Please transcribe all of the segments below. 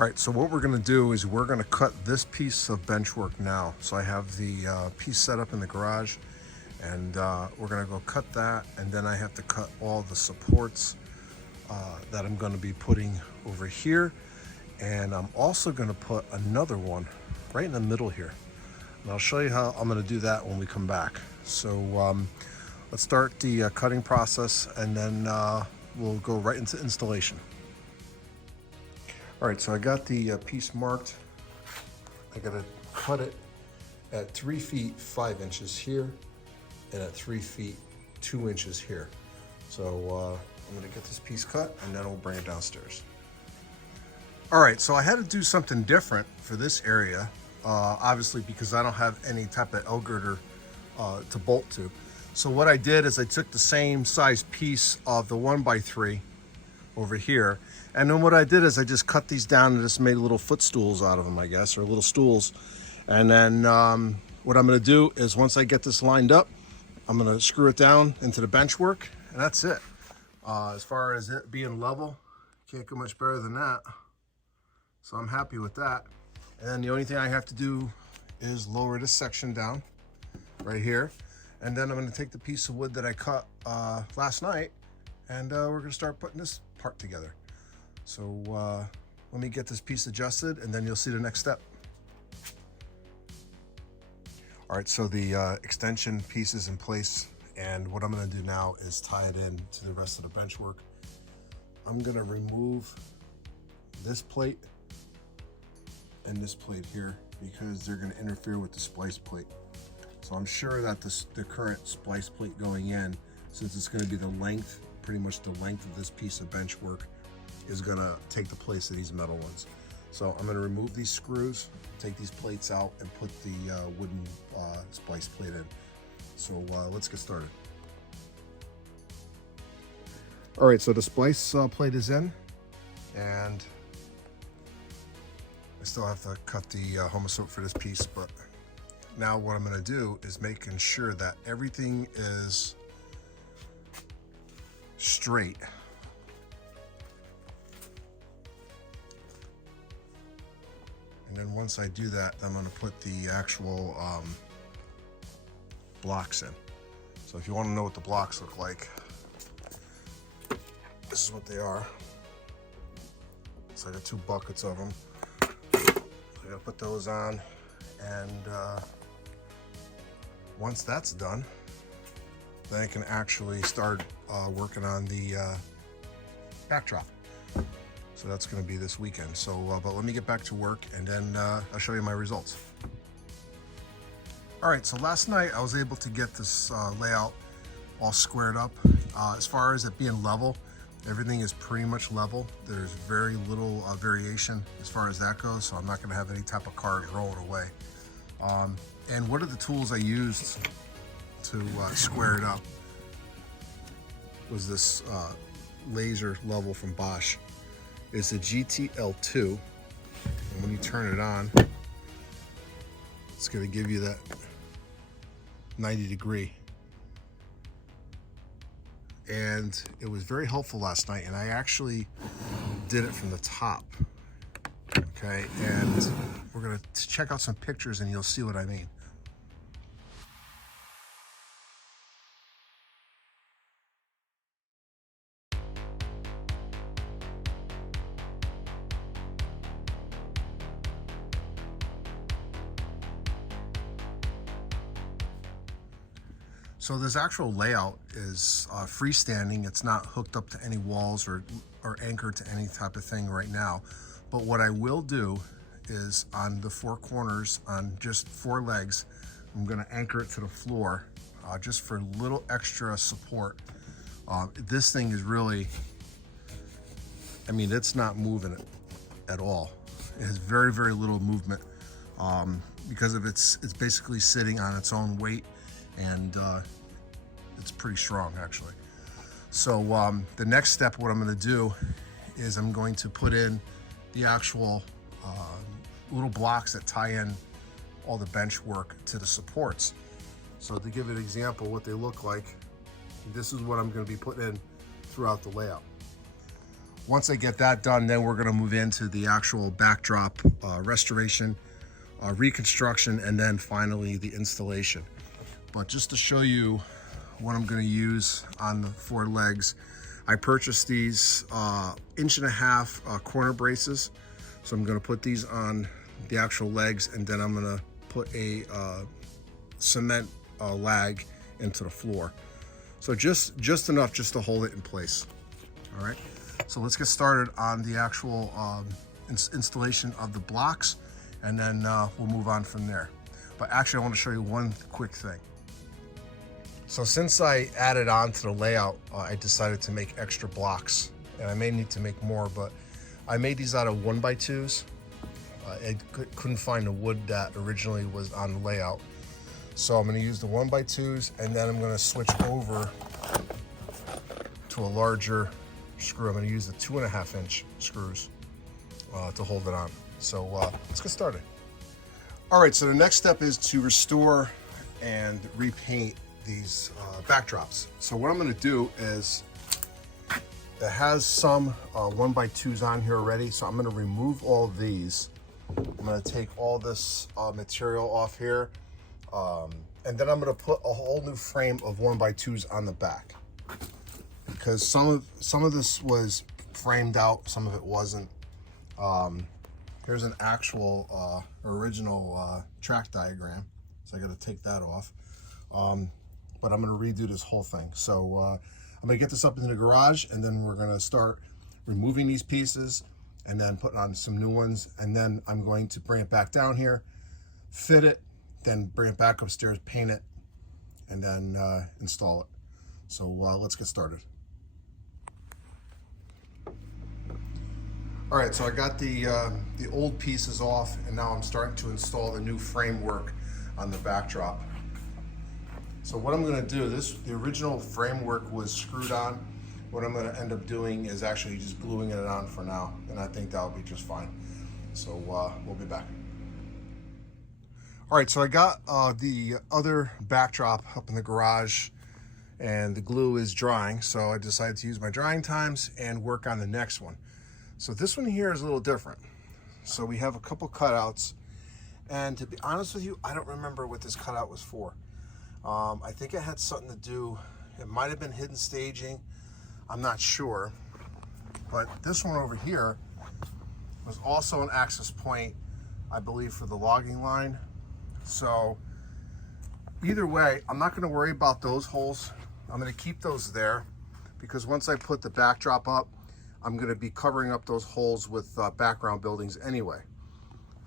All right, so what we're gonna do is we're gonna cut this piece of bench work now. So I have the piece set up in the garage, and we're gonna go cut that, and then I have to cut all the supports that I'm gonna be putting over here. And I'm also gonna put another one right in the middle here. And I'll show you how I'm gonna do that when we come back. So let's start the cutting process, and then we'll go right into installation. All right, so I got the piece marked. I gotta cut it at 3 feet 5 inches here, and at 3 feet 2 inches here. So I'm gonna get this piece cut, and then we'll bring it downstairs. All right, so I had to do something different for this area, obviously because I don't have any type of L-girder to bolt to. So what I did is I took the same size piece of the 1x3 over here, and then what I did is I just cut these down and just made little footstools out of them, I guess, or little stools. And then what I'm gonna do is once I get this lined up, I'm gonna screw it down into the bench work, and that's it. As far as it being level, can't go much better than that. So I'm happy with that. And then the only thing I have to do is lower this section down right here. And then I'm gonna take the piece of wood that I cut last night, and we're gonna start putting this part together. So let me get this piece adjusted, and then you'll see the next step. All right, so the extension piece is in place, and what I'm gonna do now is tie it in to the rest of the bench work. I'm gonna remove this plate and this plate here because they're gonna interfere with the splice plate. So I'm sure that the current splice plate going in, since it's gonna be the length, pretty much the length of this piece of bench work, is gonna take the place of these metal ones. So I'm gonna remove these screws, take these plates out, and put the wooden splice plate in. So let's get started. All right, so the splice plate is in, and I still have to cut the Homosoap for this piece, but now what I'm gonna do is making sure that everything is straight. And then once I do that, I'm gonna put the actual blocks in. So if you wanna know what the blocks look like, this is what they are. So I got 2 buckets of them. I gotta put those on, and once that's done, then I can actually start working on the backdrop. So that's gonna be this weekend. So, but let me get back to work, and then I'll show you my results. All right, so last night I was able to get this layout all squared up. As far as it being level, everything is pretty much level. There's very little variation as far as that goes, so I'm not gonna have any type of cars rolling away. And one of the tools I used to square it up was this laser level from Bosch. It's a GTL2, and when you turn it on, it's gonna give you that 90-degree. And it was very helpful last night, and I actually did it from the top. Okay, and we're gonna check out some pictures and you'll see what I mean. So this actual layout is freestanding. It's not hooked up to any walls or anchored to any type of thing right now. But what I will do is on the 4 corners, on just 4 legs, I'm gonna anchor it to the floor just for a little extra support. This thing is really, I mean, it's not moving it at all. It has very, very little movement because of it's basically sitting on its own weight, and it's pretty strong actually. So the next step, what I'm gonna do is I'm going to put in the actual little blocks that tie in all the bench work to the supports. So to give an example what they look like, this is what I'm gonna be putting in throughout the layout. once I get that done, then we're gonna move into the actual backdrop restoration, reconstruction, and then finally the installation. But just to show you what I'm gonna use on the 4 legs, I purchased these 1.5 inch corner braces. So I'm gonna put these on the actual legs, and then I'm gonna put a cement lag into the floor. So just enough just to hold it in place. All right, so let's get started on the actual installation of the blocks, and then we'll move on from there. But actually I want to show you one quick thing. So since I added on to the layout, I decided to make extra blocks, and I may need to make more, but I made these out of 1x2s. I couldn't find the wood that originally was on the layout. So I'm gonna use the 1x2s, and then I'm gonna switch over to a larger screw. I'm gonna use the 2.5 inch screws to hold it on. So let's get started. All right, so the next step is to restore and repaint these backdrops. So what I'm gonna do is, it has some 1x2s on here already, so I'm gonna remove all of these. I'm gonna take all this material off here, and then I'm gonna put a whole new frame of 1x2s on the back, because some of this was framed out, some of it wasn't. Here's an actual original track diagram, so I gotta take that off. But I'm gonna redo this whole thing. So I'm gonna get this up into the garage, and then we're gonna start removing these pieces and then putting on some new ones. And then I'm going to bring it back down here, fit it, then bring it back upstairs, paint it, and then install it. So let's get started. All right, so I got the old pieces off, and now I'm starting to install the new framework on the backdrop. So what I'm gonna do, the original framework was screwed on. What I'm gonna end up doing is actually just gluing it on for now, and I think that'll be just fine. So we'll be back. All right, so I got the other backdrop up in the garage, and the glue is drying, so I decided to use my drying times and work on the next one. So this one here is a little different. So we have a couple cutouts, and to be honest with you, I don't remember what this cutout was for. I think it had something to do, it might have been hidden staging, I'm not sure. But this one over here was also an access point, I believe, for the logging line. So either way, I'm not gonna worry about those holes. I'm gonna keep those there, because once I put the backdrop up, I'm gonna be covering up those holes with background buildings anyway.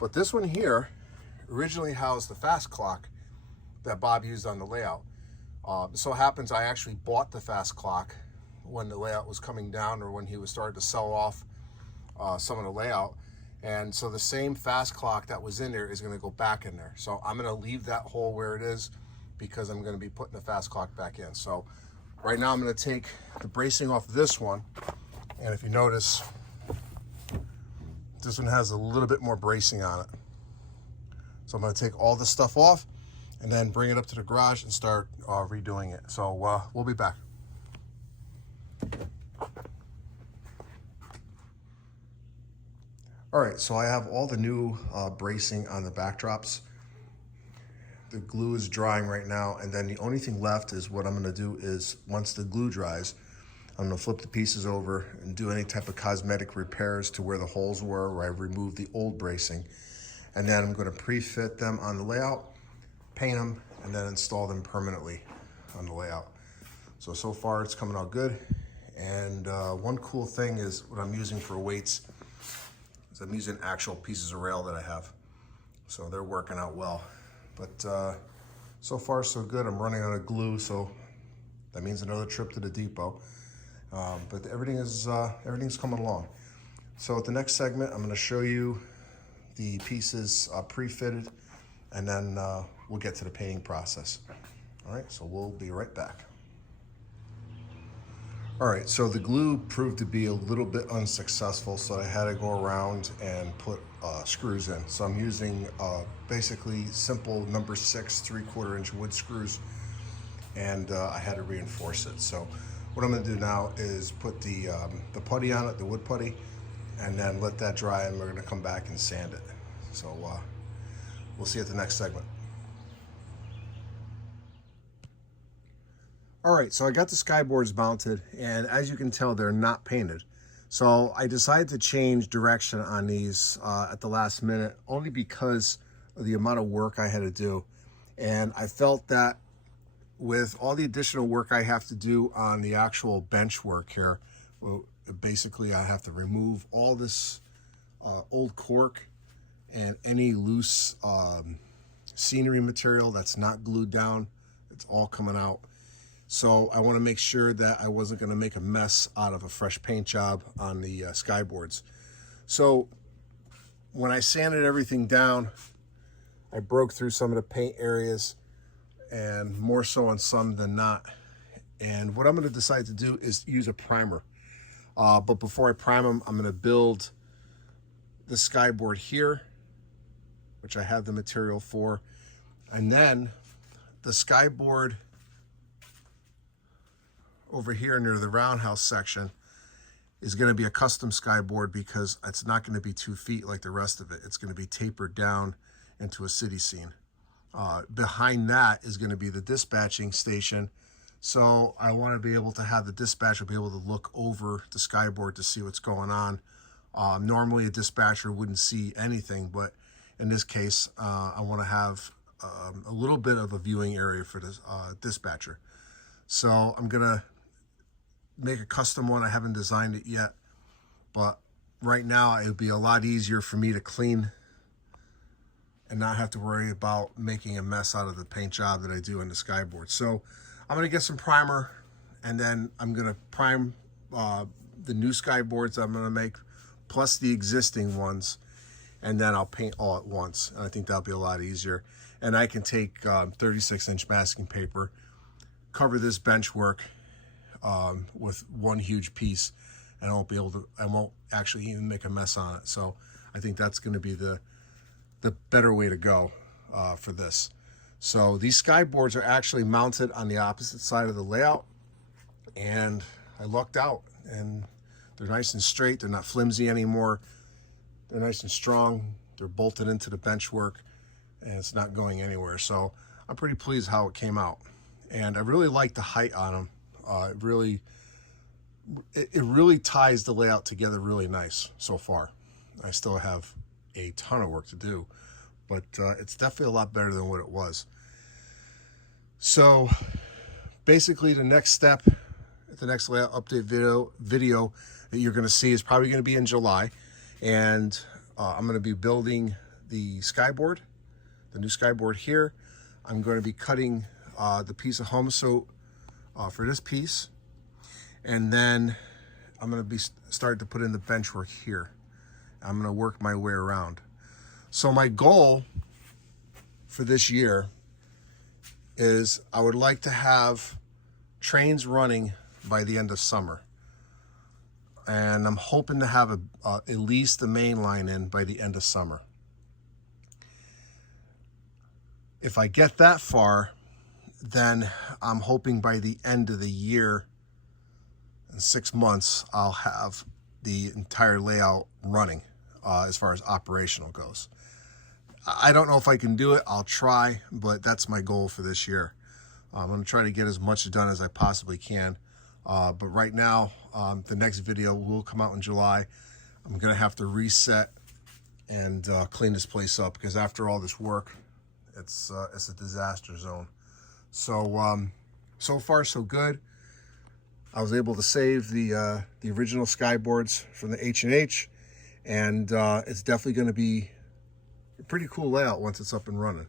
But this one here originally housed the fast clock that Bob used on the layout. So happens I actually bought the fast clock when the layout was coming down, or when he was starting to sell off some of the layout. And so the same fast clock that was in there is gonna go back in there. So I'm gonna leave that hole where it is, because I'm gonna be putting the fast clock back in. So right now I'm gonna take the bracing off this one. And if you notice, this one has a little bit more bracing on it. So I'm gonna take all this stuff off, and then bring it up to the garage and start redoing it. So we'll be back. All right, so I have all the new bracing on the backdrops. The glue is drying right now, and then the only thing left is, what I'm gonna do is, once the glue dries, I'm gonna flip the pieces over and do any type of cosmetic repairs to where the holes were, where I removed the old bracing. And then I'm gonna pre-fit them on the layout, paint them, and then install them permanently on the layout. So far it's coming out good. And one cool thing is, what I'm using for weights is I'm using actual pieces of rail that I have. So they're working out well. But so far so good. I'm running out of glue, so that means another trip to the depot. But everything's coming along. So at the next segment, I'm gonna show you the pieces pre-fitted, and then we'll get to the painting process. All right, so we'll be right back. All right, so the glue proved to be a little bit unsuccessful, so I had to go around and put screws in. So I'm using basically simple #6 3/4 inch wood screws, and I had to reinforce it. So what I'm gonna do now is put the putty on it, the wood putty, and then let that dry, and we're gonna come back and sand it. So we'll see you at the next segment. All right, so I got the skyboards mounted, and as you can tell, they're not painted. So I decided to change direction on these at the last minute, only because of the amount of work I had to do. And I felt that with all the additional work I have to do on the actual bench work here, well, basically I have to remove all this old cork and any loose scenery material that's not glued down. It's all coming out. So I want to make sure that I wasn't going to make a mess out of a fresh paint job on the skyboards. So when I sanded everything down, I broke through some of the paint areas, and more so on some than not. And what I'm going to decide to do is use a primer. But before I prime them, I'm going to build the skyboard here, which I have the material for. And then the skyboard over here near the roundhouse section is going to be a custom skyboard, because it's not going to be 2 feet like the rest of it. It's going to be tapered down into a city scene. Behind that is going to be the dispatching station. So I want to be able to have the dispatcher be able to look over the skyboard to see what's going on. Normally a dispatcher wouldn't see anything, but in this case, I want to have a little bit of a viewing area for the dispatcher. So I'm going to make a custom one. I haven't designed it yet, but right now it would be a lot easier for me to clean and not have to worry about making a mess out of the paint job that I do in the skyboard. So I'm gonna get some primer, and then I'm gonna prime the new skyboards I'm gonna make, plus the existing ones, and then I'll paint all at once. And I think that'll be a lot easier. And I can take 36-inch masking paper, cover this bench work with one huge piece, and I won't actually even make a mess on it. So I think that's gonna be the better way to go for this. So these skyboards are actually mounted on the opposite side of the layout, and I lucked out, and they're nice and straight. They're not flimsy anymore. They're nice and strong. They're bolted into the bench work, and it's not going anywhere. So I'm pretty pleased how it came out, and I really like the height on them. It really ties the layout together really nice so far. I still have a ton of work to do, but it's definitely a lot better than what it was. So basically the next step, the next layout update video that you're going to see is probably going to be in July, and I'm going to be building the skyboard, the new skyboard here. I'm going to be cutting the piece of Homasote for this piece, and then I'm going to be starting to put in the bench work here. I'm going to work my way around. So my goal for this year is I would like to have trains running by the end of summer. And I'm hoping to have at least the main line in by the end of summer. If I get that far, then I'm hoping by the end of the year, in 6 months, I'll have the entire layout running as far as operational goes. I don't know if I can do it. I'll try, but that's my goal for this year. I'm going to try to get as much done as I possibly can. But right now, the next video will come out in July. I'm going to have to reset and clean this place up, because after all this work, it's a disaster zone. So, so far so good. I was able to save the original skyboards from the H&H, and it's definitely going to be a pretty cool layout once it's up and running.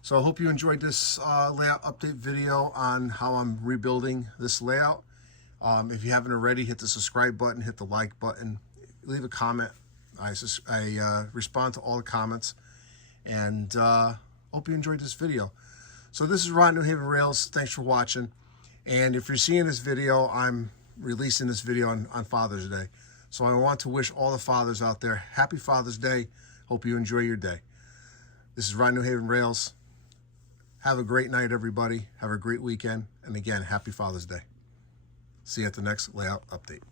So I hope you enjoyed this layout update video on how I'm rebuilding this layout. If you haven't already, hit the subscribe button, hit the like button, leave a comment. I respond to all the comments, and hope you enjoyed this video. So this is Ron, New Haven Rails. Thanks for watching. And if you're seeing this video, I'm releasing this video on Father's Day. So I want to wish all the fathers out there happy Father's Day. Hope you enjoy your day. This is Ron, New Haven Rails. Have a great night, everybody. Have a great weekend. And again, happy Father's Day. See you at the next layout update.